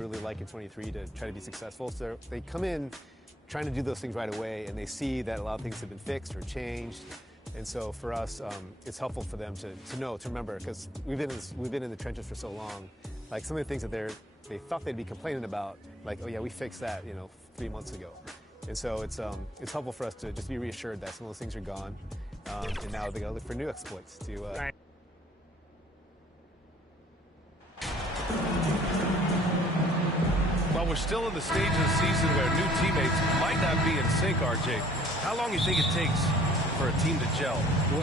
really like in 23 to try to be successful. So they come in trying to do those things right away, and they see that a lot of things have been fixed or changed. And so for us, it's helpful for them to know, to remember, because we've been in the trenches for so long. Like some of the things that they thought they'd be complaining about, like, oh yeah, we fixed that, 3 months ago. And so it's helpful for us to just be reassured that some of those things are gone, and now they got to look for new exploits to. Well, we're still in the stage of the season where new teammates might not be in sync, RJ. How long do you think it takes for a team to gel? Well,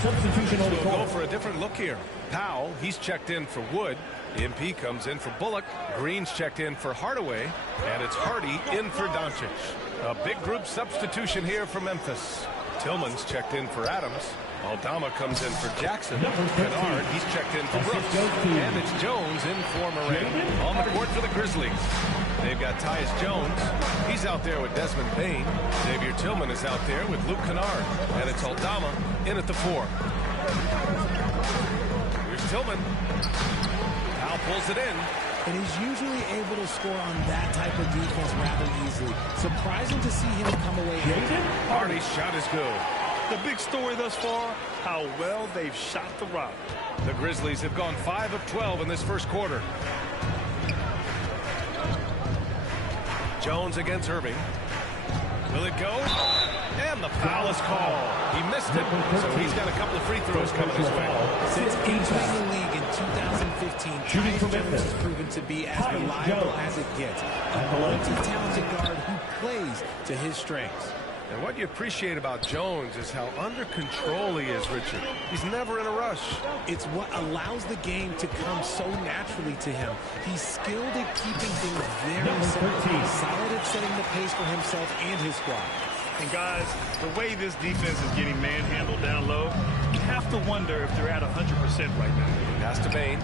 Substitution on the call. We'll go for a different look here. Powell, he's checked in for Wood. MP comes in for Bullock. Green's checked in for Hardaway. And it's Hardy in for Doncic. A big group substitution here for Memphis. Tillman's checked in for Adams. Aldama comes in for Jackson. Kennard, he's checked in for Brooks. And it's Jones in for Moran. On the court for the Grizzlies. They've got Tyus Jones. He's out there with Desmond Bane. Xavier Tillman is out there with Luke Kennard. And it's Aldama in at the 4. Here's Tillman. Powell pulls it in. And he's usually able to score on that type of defense rather easily. Surprising to see him come away empty. Hardy's shot is good. The big story thus far, how well they've shot the rock. The Grizzlies have gone 5 of 12 in this first quarter. Jones against Irving. Will it go? And the foul is called. He missed it, so he's got a couple of free throws coming his way. Since entering the league in 2015, Tyus Jones has proven to be as reliable as it gets. A multi-talented guard who plays to his strengths. And what you appreciate about Jones is how under control he is, Richard. He's never in a rush. It's what allows the game to come so naturally to him. He's skilled at keeping things very simple. He's solid at setting the pace for himself and his squad. And guys, the way this defense is getting manhandled down low, you have to wonder if they're at 100% right now. Pass to Bane.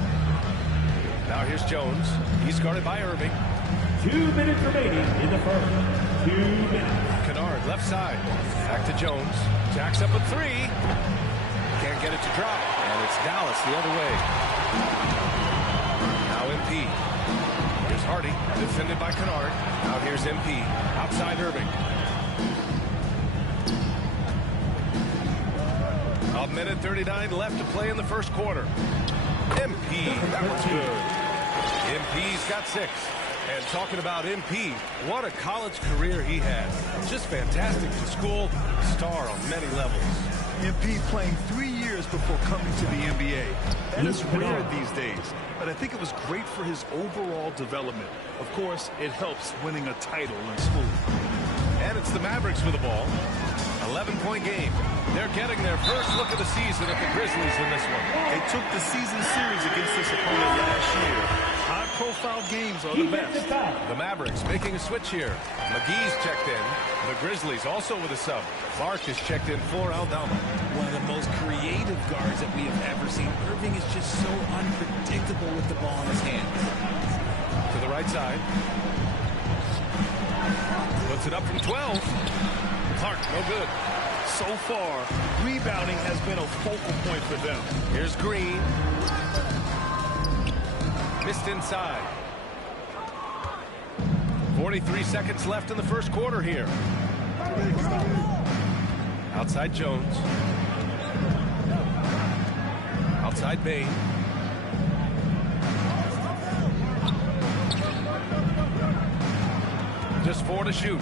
Now here's Jones. He's guarded by Irving. 2 minutes remaining in the first. 2 minutes. Kennard, left side. Back to Jones. Jacks up a 3. Can't get it to drop. And it's Dallas the other way. Now MP. Here's Hardy. Defended by Kennard. Now here's MP. Outside Irving. A minute 39 left to play in the first quarter. MP. That was good. MP's got 6. And talking about MP, what a college career he has. Just fantastic in school, star on many levels. MP playing 3 years before coming to the NBA. That is rare these days, but I think it was great for his overall development. Of course, it helps winning a title in school. And it's the Mavericks with the ball. 11-point game. They're getting their first look of the season at the Grizzlies in this one. They took the season series against this opponent last year. High-profile games are the best. The Mavericks making a switch here. McGee's checked in. The Grizzlies also with a sub. Clark is checked in for Aldama. One of the most creative guards that we have ever seen. Irving is just so unpredictable with the ball in his hands. To the right side. Puts it up from 12. Clark, no good. So far, rebounding has been a focal point for them. Here's Green. Missed inside. 43 seconds left in the first quarter here. Outside Jones. Outside Bane. Just 4 to shoot.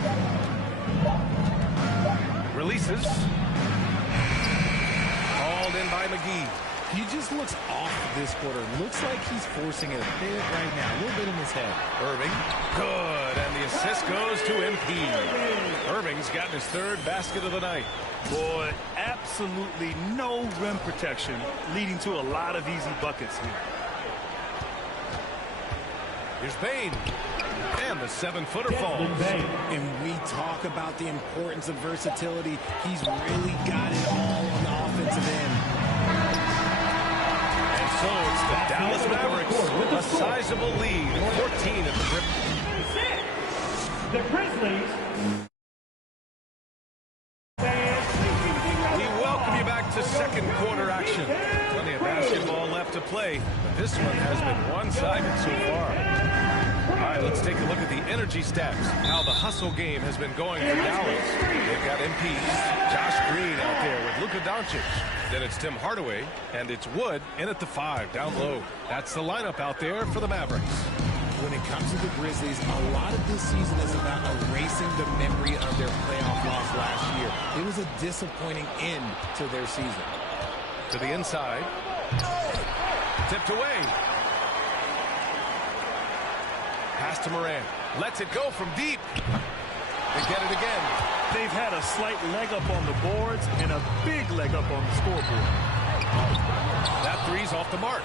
Releases. Called in by McGee. He just looks off this quarter. Looks like he's forcing it a bit right now. A little bit in his head. Irving. Good. And the assist goes to MP. Irving's gotten his 3rd basket of the night. Boy, absolutely no rim protection, leading to a lot of easy buckets here. Here's Bane. And the 7-footer falls. And we talk about the importance of versatility. He's really got it all on the offensive end. And so it's the Dallas Mavericks, a sizable lead, 14 at the grip. The Grizzlies. We welcome you back to second quarter action. Plenty of basketball left to play. This one has been one-sided so far. All right, let's take a look at the energy stats, how the hustle game has been going for Dallas. They've got MP, Josh Green out there with Luka Doncic. Then it's Tim Hardaway, and it's Wood in at the 5, down low. That's the lineup out there for the Mavericks. When it comes to the Grizzlies, a lot of this season is about erasing the memory of their playoff loss last year. It was a disappointing end to their season. To the inside. Tipped away. Pass to Morant. Lets it go from deep. They get it again. They've had a slight leg up on the boards and a big leg up on the scoreboard. That three's off the mark.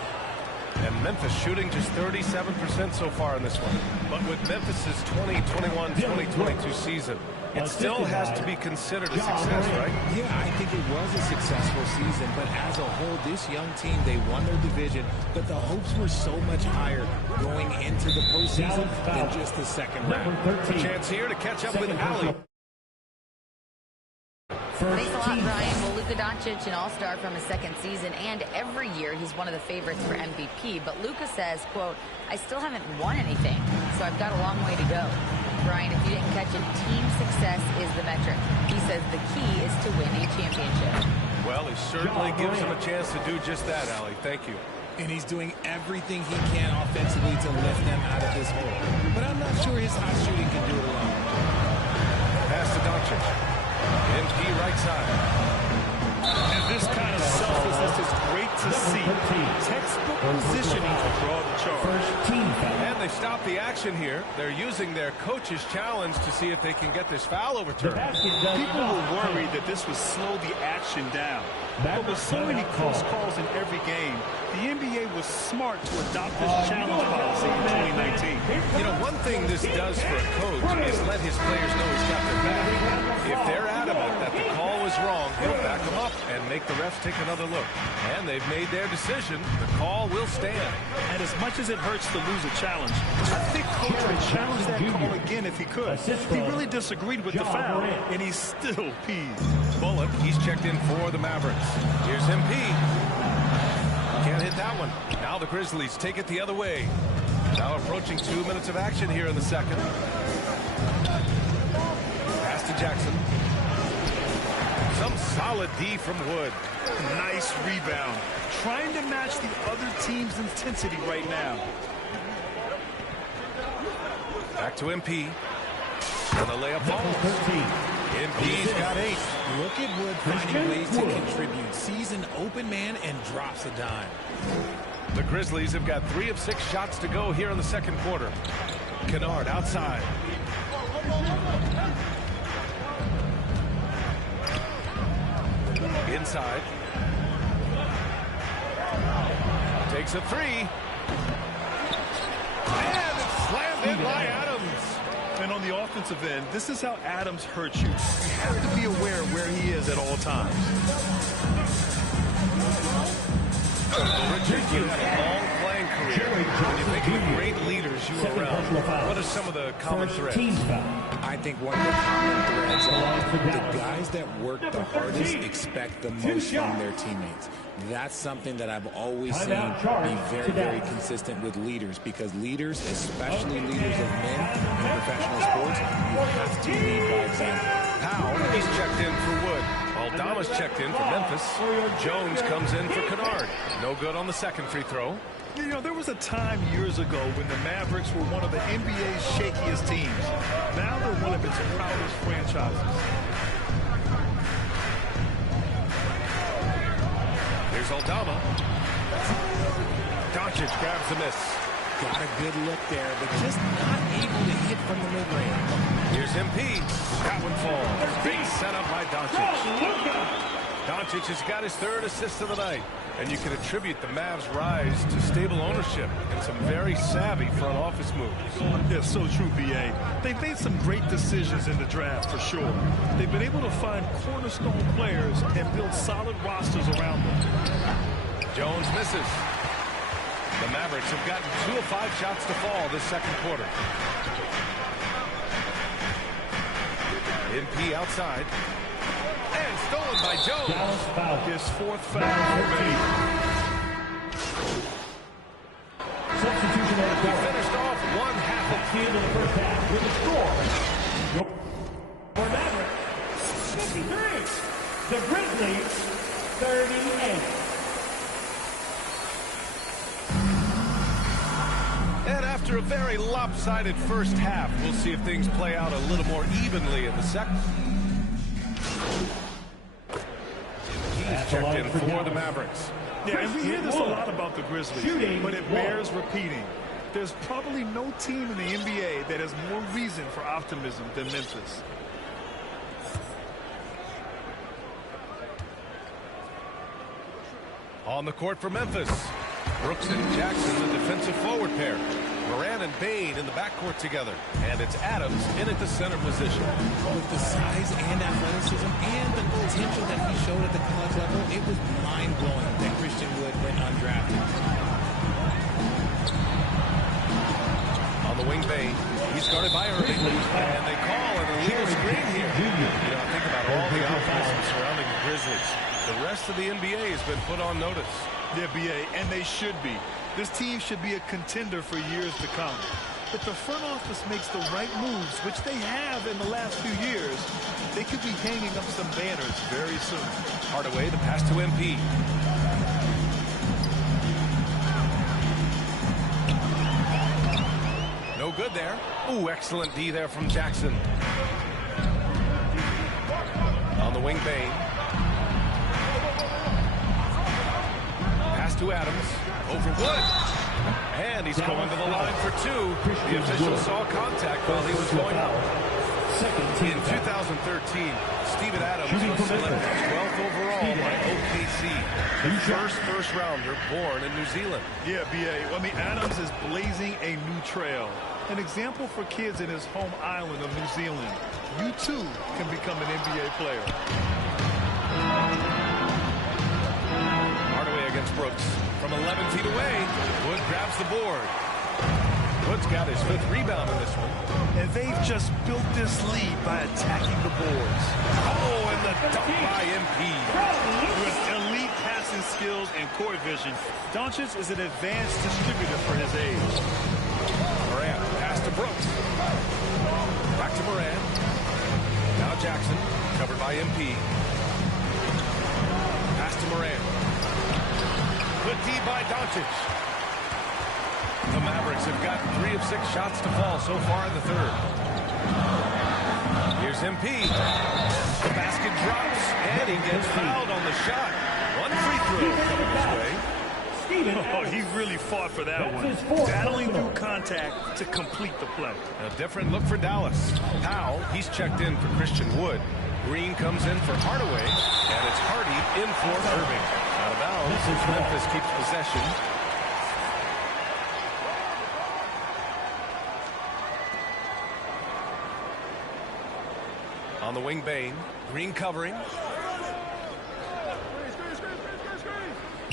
And Memphis shooting just 37% so far in this one. But with Memphis's 2021-2022 season, it still has to be considered a success, right? Yeah, I think it was a successful season, but as a whole, this young team, they won their division, but the hopes were so much higher going into the postseason than just the second round. A chance here to catch up with Allie. Thanks a lot, Brian. Well, Luka Doncic, an all-star from his second season, and every year he's one of the favorites for MVP. But Luka says, quote, I still haven't won anything, so I've got a long way to go. Brian, if you didn't catch it, team success is the metric. He says the key is to win a championship. Well, he certainly gives him a chance to do just that, Allie. Thank you. And he's doing everything he can offensively to lift them out of this hole. But I'm not sure his hot shooting can do it alone. Pass to Doncic. MP right side. And this kind of selflessness is great to see. Textbook positioning to draw the charge. And they stop the action here. They're using their coach's challenge to see if they can get this foul overturned. People were worried that this would slow the action down. But with so many close calls in every game, the NBA was smart to adopt this challenge policy in 2019. You know, one thing this does for a coach is let his players know he's got their back. If they're adamant that the call was wrong, he'll back them up and make the refs take another look. And they've made their decision. The call will stand. And as much as it hurts to lose a challenge, I think Coach would challenge that call again if he could. He really disagreed with the foul, and he's still peeved. Bullock, he's checked in for the Mavericks. Here's MP. Can't hit that one. Now the Grizzlies take it the other way. Now approaching 2 minutes of action here in the second. Pass to Jackson. Some solid D from Wood. Nice rebound. Trying to match the other team's intensity right now. Back to MP. And the layup falls. MP's got 8. Look at Wood finding ways to contribute. Sees an open man and drops a dime. The Grizzlies have got 3 of 6 shots to go here in the second quarter. Kennard outside. Inside. Takes a 3. And it's slammed in by Adams. And on the offensive end, this is how Adams hurts you. You have to be aware of where he is at all times. Richard, you had a long playing career. When you think of the great leaders you were around, what are some of the common threads? I think one of the common threads are the guys that work the hardest expect the most from their teammates. That's something that I've always seen be very, very consistent with leaders, because leaders, especially leaders of men in professional sports, you have to lead by example. Powell, he's checked in for Wood. Aldama's checked in for Memphis. Jones comes in for Kennard. No good on the second free throw. You know, there was a time years ago when the Mavericks were one of the NBA's shakiest teams. Now they're one of its proudest franchises. Here's Aldama. Doncic grabs the miss. Got a good look there, but just not able to hit from the mid-range. Here's MP. That one falls. Big setup by Doncic. Doncic has got his 3rd assist of the night. And you can attribute the Mavs' rise to stable ownership and some very savvy front office moves. Yeah, so true, B.A. They've made some great decisions in the draft, for sure. They've been able to find cornerstone players and build solid rosters around them. Jones misses. The Mavericks have gotten 2 of 5 shots to fall this second quarter. MP outside. And stolen by Jones. His 4th foul already. into the first half with a score. For Mavericks, 53. The Grizzlies, 38. And after a very lopsided first half, we'll see if things play out a little more evenly in the second. He's checked in for the Mavericks. Yeah, and we hear this a lot about the Grizzlies, but it bears repeating. There's probably no team in the NBA that has more reason for optimism than Memphis. On the court for Memphis, Brooks and Jackson, the defensive forward pair. Moran and Bane in the backcourt together. And it's Adams in at the center position. With the size and athleticism and the potential that he showed at the college level, it was mind-blowing that Christian Wood went undrafted. On the wing, Bane. He's guarded by Irving. And they call an illegal screen here. You know, think about all the optimism surrounding the Grizzlies. The rest of the NBA has been put on notice. Yeah, BA, and they should be. This team should be a contender for years to come. If the front office makes the right moves, which they have in the last few years, they could be hanging up some banners very soon. Hardaway, the pass to MP. No good there. Ooh, excellent D there from Jackson. On the wing, Bane. Pass to Adams. Over Wood. And he's going to the line for two. The official saw contact while he was going up. In 2013, Steven Adams was selected 12th overall by OKC. The first rounder born in New Zealand. Yeah, BA. I mean, Adams is blazing a new trail. An example for kids in his home island of New Zealand. You too can become an NBA player. Hardaway against Brooks. From 11 feet away, Wood grabs the board. Wood's got his 5th rebound in this one. And they've just built this lead by attacking the boards. Oh, and the dunk by MP. With elite passing skills and court vision, Doncic is an advanced distributor for his age. Moran, pass to Brooks. Back to Moran. Now Jackson, covered by MP. Pass to Moran. Good D by Doncic. The Mavericks have gotten 3 of 6 shots to fall so far in the third. Here's MP. The basket drops, and he gets fouled on the shot. One free throw coming his way. Oh, he really fought for that one. Battling through contact to complete the play. A different look for Dallas. Powell, he's checked in for Christian Wood. Green comes in for Hardaway, and it's Hardy in for Irving. Out of bounds, Memphis keeps possession. On the wing, Bane. Green covering.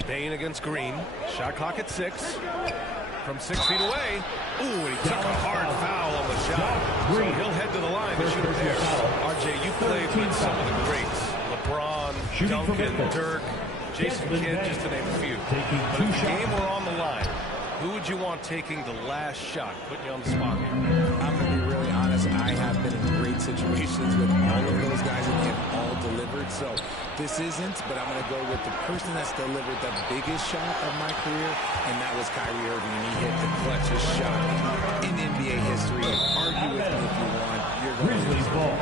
Bane against Green. Shot clock at 6. From 6 feet away. Ooh, and he took a hard foul on the shot. So he'll head to the line to shoot it there. RJ, you played with some of the greats. LeBron, Duncan, Dirk, Jason Kidd, just to name a few. But if the game were on the line, who would you want taking the last shot? Putting you on the spot here. I'm going to be really honest. I have been in great situations with all of those guys and they've all delivered. So this isn't, but I'm going to go with the person that's delivered the biggest shot of my career, and that was Kyrie Irving. And he hit the clutchest shot in NBA history. Argue with me if you want. You're going to lose. No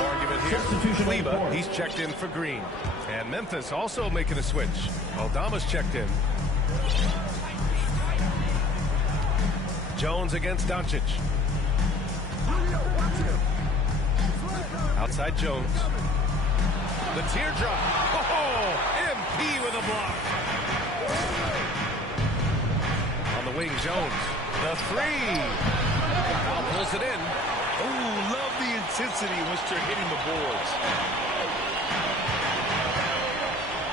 argument here. Kleba, he's checked in for Green. And Memphis also making a switch. Aldama's checked in. Jones against Doncic. Outside Jones. The teardrop. Oh, MP with a block. On the wing, Jones. The 3. Powell pulls it in. Ooh, love the intensity in which they're hitting the boards.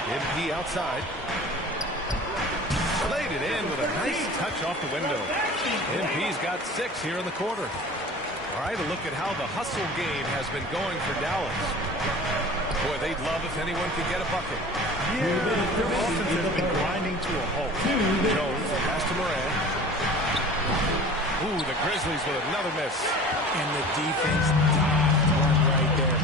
MP outside. Laid it in with a nice touch off the window. MP's got 6 here in the quarter. All right, a look at how the hustle game has been going for Dallas. Boy, they'd love if anyone could get a bucket. Yeah, their offense has been grinding to a halt. Jones, pass to Moran. Ooh, the Grizzlies with another miss. And the defense dodged one right there.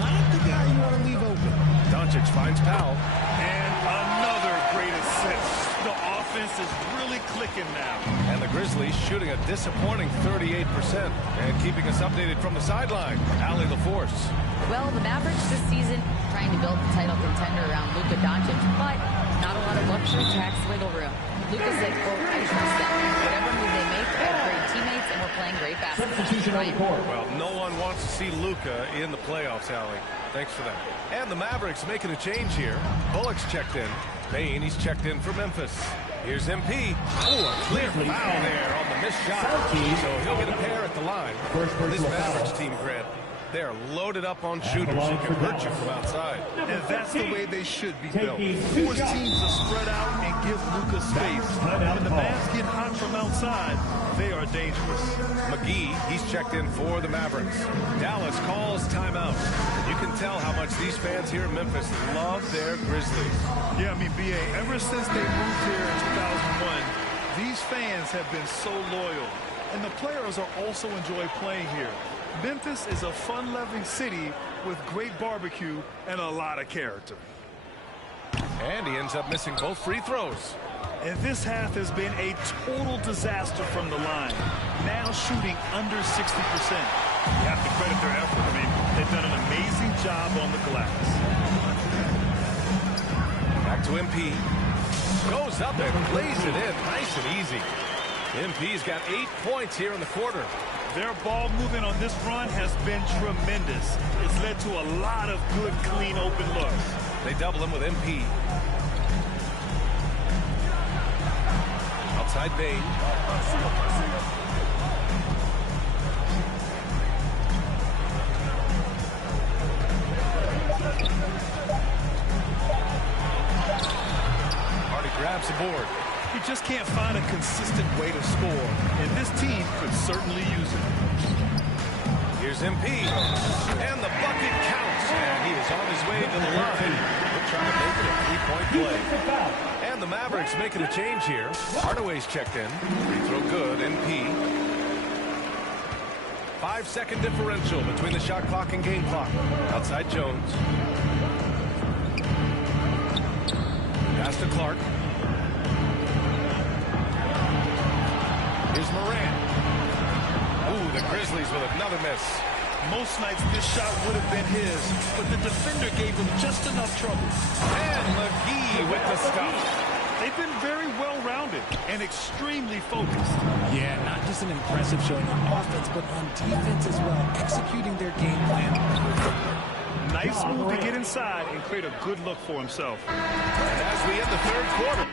Not the guy you want to leave open. Doncic finds Powell. And another great assist. The offense is really clicking now. And the Grizzlies shooting a disappointing 38%. And keeping us updated from the sideline, Allie LaForce. Well, the Mavericks this season trying to build a title contender around Luka Doncic, but not a lot of luxury tax wiggle room. Luka said, quote, I trust them. Whatever move they make, we have great teammates and we're playing great basketball. Substitution on the court. Well, no one wants to see Luka in the playoffs, Allie. Thanks for that. And the Mavericks making a change here. Bullock's checked in. Bane, he's checked in for Memphis. Here's MP. Oh, a clear foul there on the missed shot. So he'll get a pair at the line. This Mavericks team, Grant, they're loaded up on shooters who can hurt you from outside. And that's the way they should be built. Force teams to spread out and give Luka space. When the Mavs get hot from outside, they are dangerous. McGee, he's checked in for the Mavericks. Dallas calls timeout. You can tell how much these fans here in Memphis love their Grizzlies. Yeah, I mean, B.A., ever since they moved here in 2001, these fans have been so loyal. And the players are also enjoy playing here. Memphis is a fun-loving city with great barbecue and a lot of character. And he ends up missing both free throws. And this half has been a total disaster from the line. Now shooting under 60%. You have to credit their effort. I mean, they've done an amazing job on the glass. Back to MP. Goes up and plays it in nice and easy. MP's got 8 points here in the quarter. Their ball movement on this run has been tremendous. It's led to a lot of good, clean, open looks. They double him with MP. Outside Bane. Hardy grabs the board. You just can't find a consistent way to score, and this team could certainly use it. Here's MP, and the bucket counts, and he is on his way to the line. We're trying to make it a three-point play. And the Mavericks making a change here. Hardaway's checked in. Free throw good, MP. 5-second differential between the shot clock and game clock. Outside Jones. Pass to Clark. Here's Morant. Ooh, the Grizzlies with another miss. Most nights this shot would have been his, but the defender gave him just enough trouble. And McGee with the stop. They've been very well-rounded and extremely focused. Yeah, not just an impressive showing on offense, but on defense as well, executing their game plan perfectly. Nice move to get inside and create a good look for himself. And as we end the third quarter,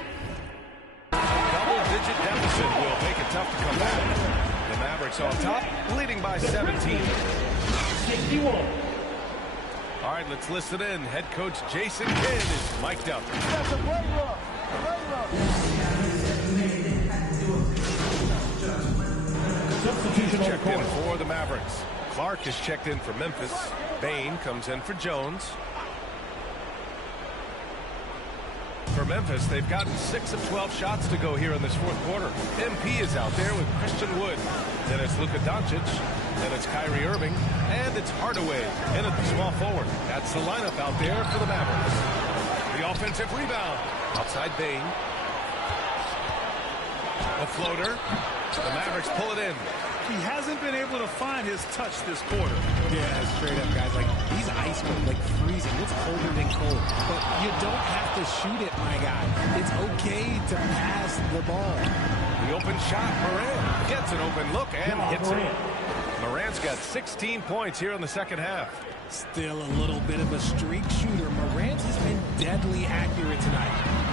double-digit deficit will make it tough to come back. The Mavericks on top, leading by 17. 61. All right, let's listen in. Head coach Jason Kidd is mic'd up. That's a great run. Great run. Substitution on the Checked in court. for the Mavericks. Clark is checked in for Memphis. Bane comes in for Jones. For Memphis, they've gotten 6 of 12 shots to go here in this fourth quarter. MP is out there with Christian Wood. Then it's Luka Doncic. Then it's Kyrie Irving. And it's Hardaway in at the small forward. That's the lineup out there for the Mavericks. The offensive rebound. Outside Bane. The floater. The Mavericks pull it in. He hasn't been able to find his touch this quarter. Yeah, straight up, guys. Like, he's ice cold, like freezing. It's colder than cold. But you don't have to shoot it, my guy. It's okay to pass the ball. The open shot, Morant gets an open look and hits it. Morant's got 16 points here in the second half. Still a little bit of a streak shooter. Morant has been deadly accurate tonight.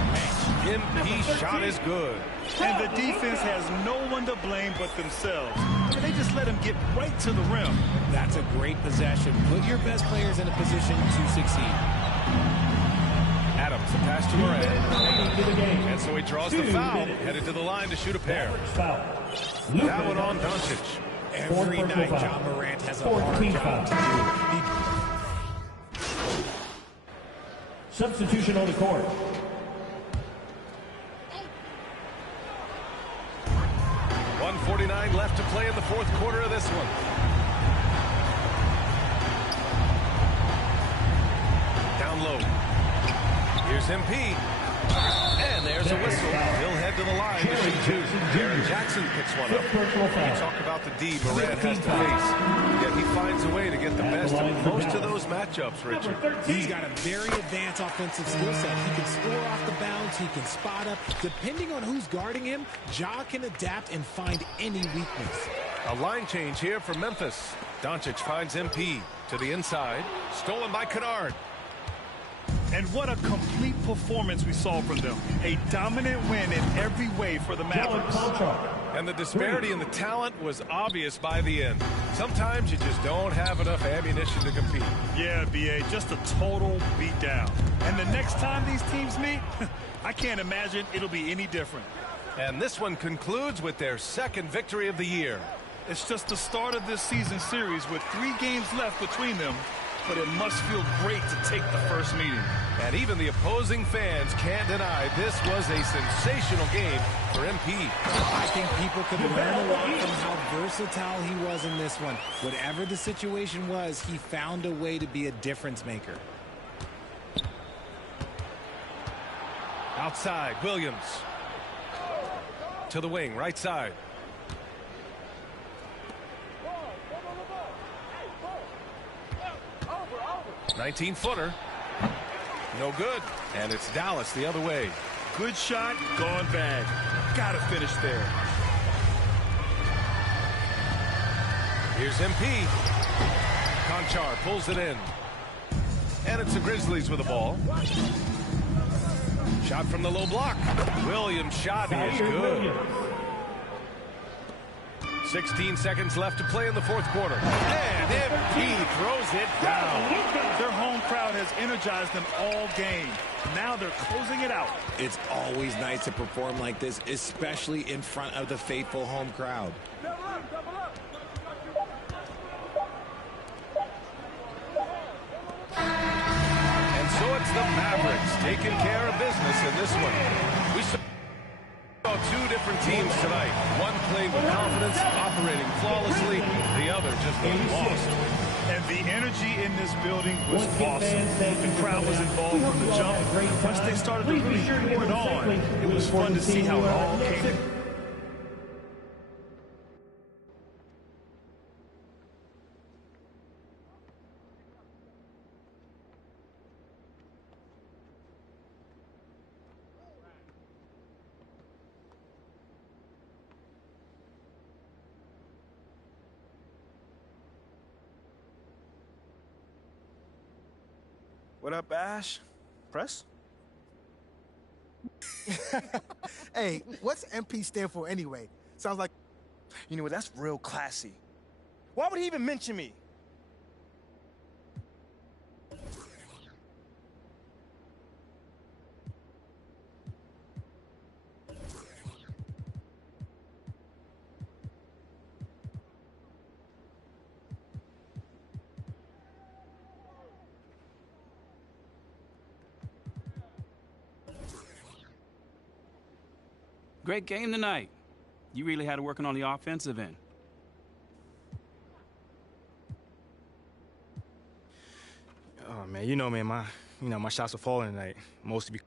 MP shot is good. And the defense has no one to blame but themselves. They just let him get right to the rim. That's a great possession. Put your best players in a position to succeed. Adams, the pass to Morant. And so he draws the foul, minutes. headed to the line to shoot a pair. Foul. That one on Doncic. Every night, John Morant has a hard job to do. Substitution on the court. 1:49 left to play in the fourth quarter of this one. Down low. Here's MP. And there's a whistle. He'll head to the line to shoot two. Jaren Jackson picks one up. You talk about the D Morant has to face. Yet he finds a way to get the best of most of those matchups, Richard. He's got a very advanced offensive skill set. He can score off the bounce. He can spot up. Depending on who's guarding him, Ja can adapt and find any weakness. A line change here for Memphis. Doncic finds MP to the inside. Stolen by Kennard. And what a complete performance we saw from them. A dominant win in every way for the Mavericks. And the disparity in the talent was obvious by the end. Sometimes you just don't have enough ammunition to compete. Yeah, B.A., just a total beatdown. And the next time these teams meet, I can't imagine it'll be any different. And this one concludes with their second victory of the year. It's just the start of this season series with 3 games left between them. But it must feel great to take the first meeting. And even the opposing fans can't deny this was a sensational game for MP. I think people could learn a lot from how versatile he was in this one. Whatever the situation was, he found a way to be a difference maker. Outside, Williams. To the wing, right side. 19-footer. No good. And it's Dallas the other way. Good shot, gone bad. Gotta finish there. Here's MP. Conchar pulls it in. And it's the Grizzlies with the ball. Shot from the low block. Williams' shot is good. 16 seconds left to play in the fourth quarter. And MP throws it down. Their home crowd has energized them all game. Now they're closing it out. It's always nice to perform like this, especially in front of the faithful home crowd. And so it's the Mavericks taking care of business in this one. We saw 2 different teams tonight. One played with confidence, operating flawlessly. The other just looked lost. And the energy in this building was awesome. The crowd was involved from the jump. Once they started to really pour it on, it was fun to see how it all came together. What up, Ash? Press? Hey, what's MP stand for anyway? Sounds like... You know what, that's real classy. Why would he even mention me? Great game tonight. You really had it working on the offensive end. Oh man, my shots are falling tonight, mostly